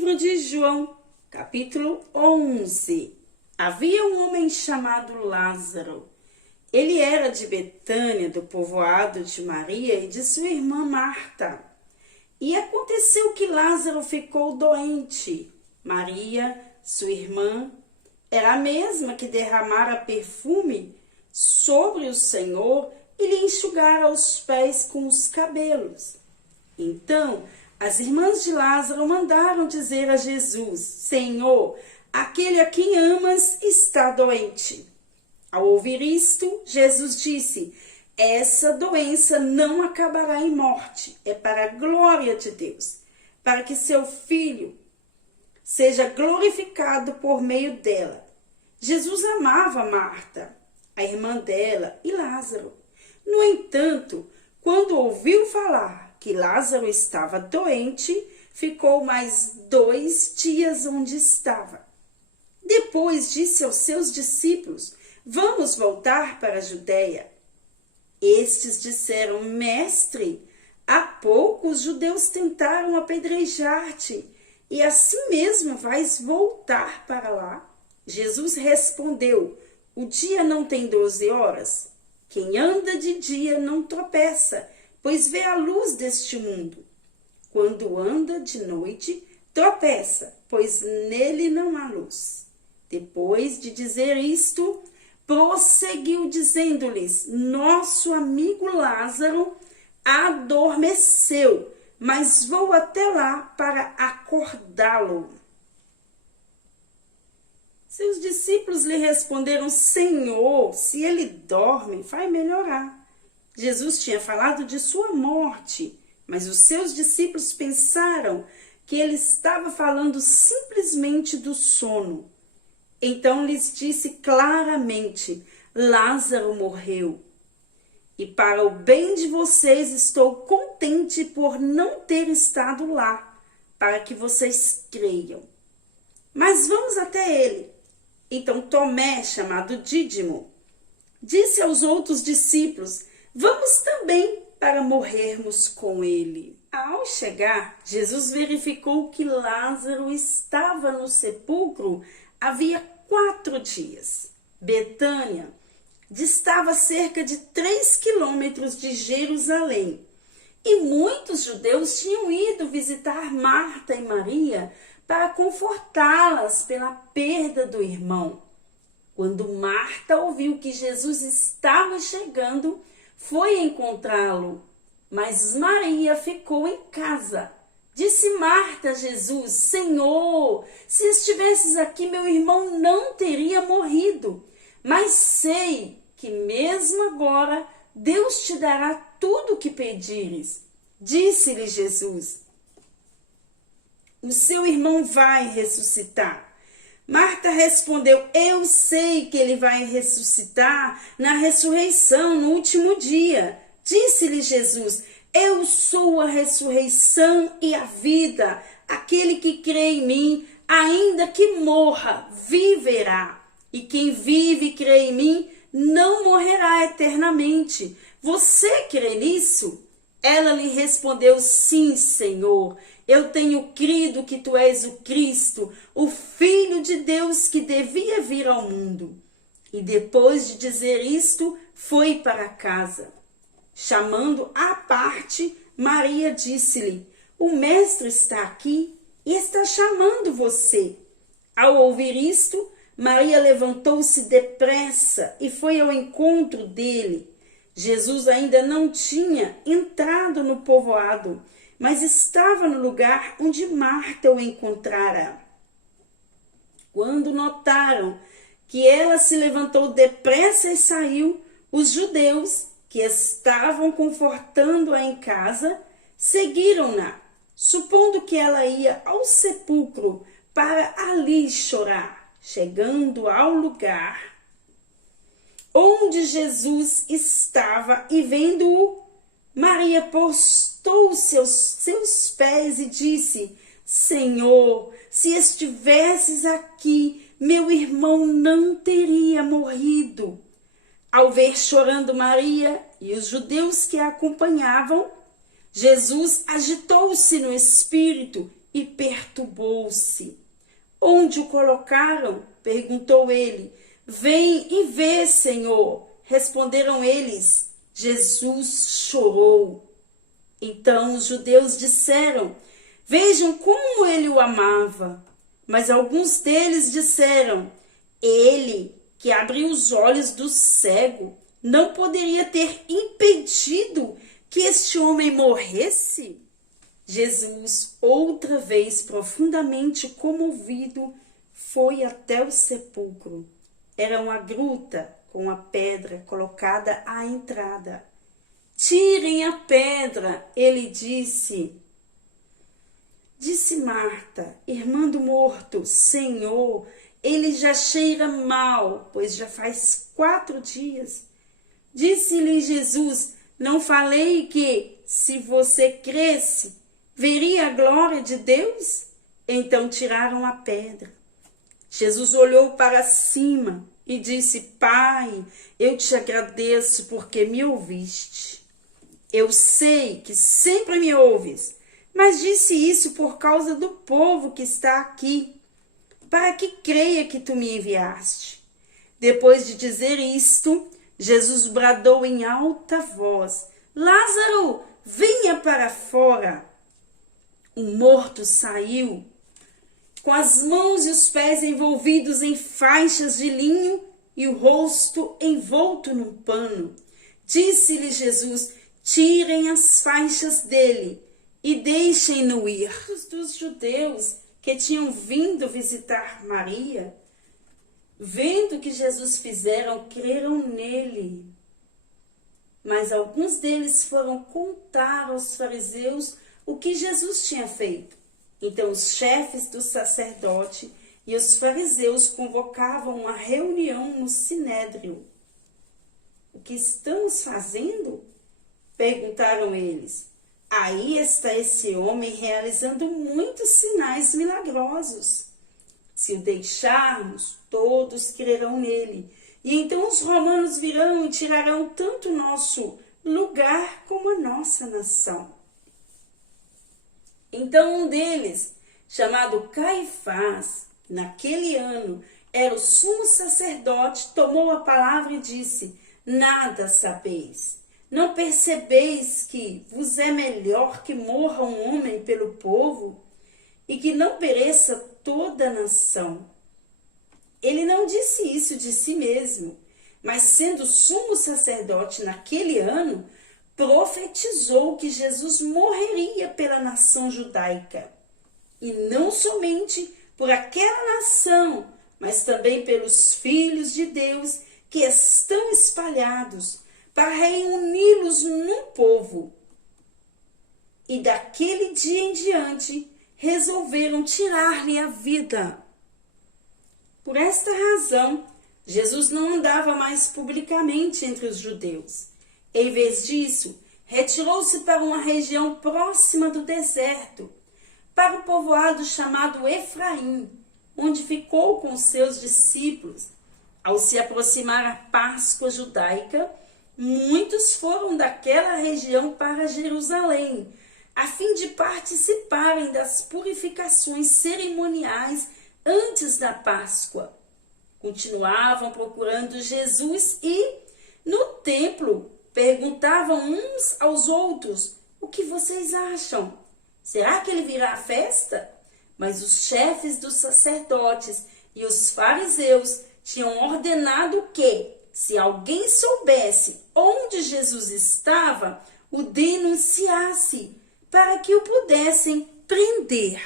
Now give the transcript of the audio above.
Livro de João, capítulo 11. Havia um homem chamado Lázaro. Ele era de Betânia, do povoado de Maria e de sua irmã Marta. E aconteceu que Lázaro ficou doente. Maria, sua irmã, era a mesma que derramara perfume sobre o Senhor e lhe enxugara os pés com os cabelos. Então, as irmãs de Lázaro mandaram dizer a Jesus: Senhor, aquele a quem amas está doente. Ao ouvir isto, Jesus disse: essa doença não acabará em morte, é para a glória de Deus, para que seu Filho seja glorificado por meio dela. Jesus amava Marta, a irmã dela, e Lázaro. No entanto, quando ouviu falar que Lázaro estava doente, ficou mais 2 dias onde estava. Depois disse aos seus discípulos: vamos voltar para a Judeia. Estes disseram: Mestre, há pouco os judeus tentaram apedrejar-te, e assim mesmo vais voltar para lá? Jesus respondeu: o dia não tem 12 horas? Quem anda de dia não tropeça, pois vê a luz deste mundo. Quando anda de noite, tropeça, pois nele não há luz. Depois de dizer isto, prosseguiu dizendo-lhes: nosso amigo Lázaro adormeceu, mas vou até lá para acordá-lo. Seus discípulos lhe responderam: Senhor, se ele dorme, vai melhorar. Jesus tinha falado de sua morte, mas os seus discípulos pensaram que ele estava falando simplesmente do sono. Então lhes disse claramente: Lázaro morreu. E para o bem de vocês estou contente por não ter estado lá, para que vocês creiam. Mas vamos até ele. Então Tomé, chamado Dídimo, disse aos outros discípulos: vamos também para morrermos com ele. Ao chegar, Jesus verificou que Lázaro estava no sepulcro havia 4 dias. Betânia distava cerca de 3 quilômetros de Jerusalém. E muitos judeus tinham ido visitar Marta e Maria para confortá-las pela perda do irmão. Quando Marta ouviu que Jesus estava chegando, foi encontrá-lo, mas Maria ficou em casa. Disse Marta a Jesus: Senhor, se estivesses aqui, meu irmão não teria morrido. Mas sei que mesmo agora Deus te dará tudo o que pedires. Disse-lhe Jesus: o seu irmão vai ressuscitar. Marta respondeu: eu sei que ele vai ressuscitar na ressurreição, no último dia. Disse-lhe Jesus: eu sou a ressurreição e a vida. Aquele que crê em mim, ainda que morra, viverá. E quem vive e crê em mim, não morrerá eternamente. Você crê nisso? Ela lhe respondeu: sim, Senhor. Eu tenho crido que tu és o Cristo, o Filho de Deus que devia vir ao mundo. E depois de dizer isto, foi para casa. Chamando à parte, Maria disse-lhe: o mestre está aqui e está chamando você. Ao ouvir isto, Maria levantou-se depressa e foi ao encontro dele. Jesus ainda não tinha entrado no povoado, mas estava no lugar onde Marta o encontrara. Quando notaram que ela se levantou depressa e saiu, os judeus que estavam confortando-a em casa seguiram-na, supondo que ela ia ao sepulcro para ali chorar. Chegando ao lugar onde Jesus estava e vendo-o, Maria postou-se aos seus pés e disse: Senhor, se estivesses aqui, meu irmão não teria morrido. Ao ver chorando Maria e os judeus que a acompanhavam, Jesus agitou-se no espírito e perturbou-se. Onde o colocaram? Perguntou ele. Vem e vê, Senhor. Responderam eles. Jesus chorou. Então os judeus disseram: vejam como ele o amava. Mas alguns deles disseram: ele, que abriu os olhos do cego, não poderia ter impedido que este homem morresse? Jesus, outra vez profundamente comovido, foi até o sepulcro. Era uma gruta com a pedra colocada à entrada. Tirem a pedra, ele disse. Disse Marta, irmã do morto: Senhor, ele já cheira mal, pois já faz 4 dias. Disse-lhe Jesus: não falei que, se você cresce, veria a glória de Deus? Então tiraram a pedra. Jesus olhou para cima e disse: Pai, eu te agradeço porque me ouviste. Eu sei que sempre me ouves, mas disse isso por causa do povo que está aqui, para que creia que tu me enviaste. Depois de dizer isto, Jesus bradou em alta voz: Lázaro, venha para fora. O morto saiu, com as mãos e os pés envolvidos em faixas de linho e o rosto envolto num pano. Disse-lhe Jesus: tirem as faixas dele e deixem-no ir. Os dos judeus que tinham vindo visitar Maria, vendo o que Jesus fizeram, creram nele. Mas alguns deles foram contar aos fariseus o que Jesus tinha feito. Então os chefes do sacerdote e os fariseus convocavam uma reunião no sinédrio. O que estamos fazendo? Perguntaram eles. Aí está esse homem realizando muitos sinais milagrosos. Se o deixarmos, todos crerão nele. E então os romanos virão e tirarão tanto o nosso lugar como a nossa nação. Então um deles, chamado Caifás, naquele ano era o sumo sacerdote, tomou a palavra e disse: nada sabeis. Não percebeis que vos é melhor que morra um homem pelo povo e que não pereça toda a nação? Ele não disse isso de si mesmo, mas sendo sumo sacerdote naquele ano, profetizou que Jesus morreria pela nação judaica. E não somente por aquela nação, mas também pelos filhos de Deus que estão espalhados, para reuni-los num povo. E daquele dia em diante, resolveram tirar-lhe a vida. Por esta razão, Jesus não andava mais publicamente entre os judeus. Em vez disso, retirou-se para uma região próxima do deserto, para o povoado chamado Efraim, onde ficou com seus discípulos. Ao se aproximar a Páscoa judaica, muitos foram daquela região para Jerusalém, a fim de participarem das purificações cerimoniais antes da Páscoa. Continuavam procurando Jesus e, no templo, perguntavam uns aos outros: o que vocês acham? Será que ele virá à festa? Mas os chefes dos sacerdotes e os fariseus tinham ordenado que, se alguém soubesse onde Jesus estava, o denunciasse, para que o pudessem prender.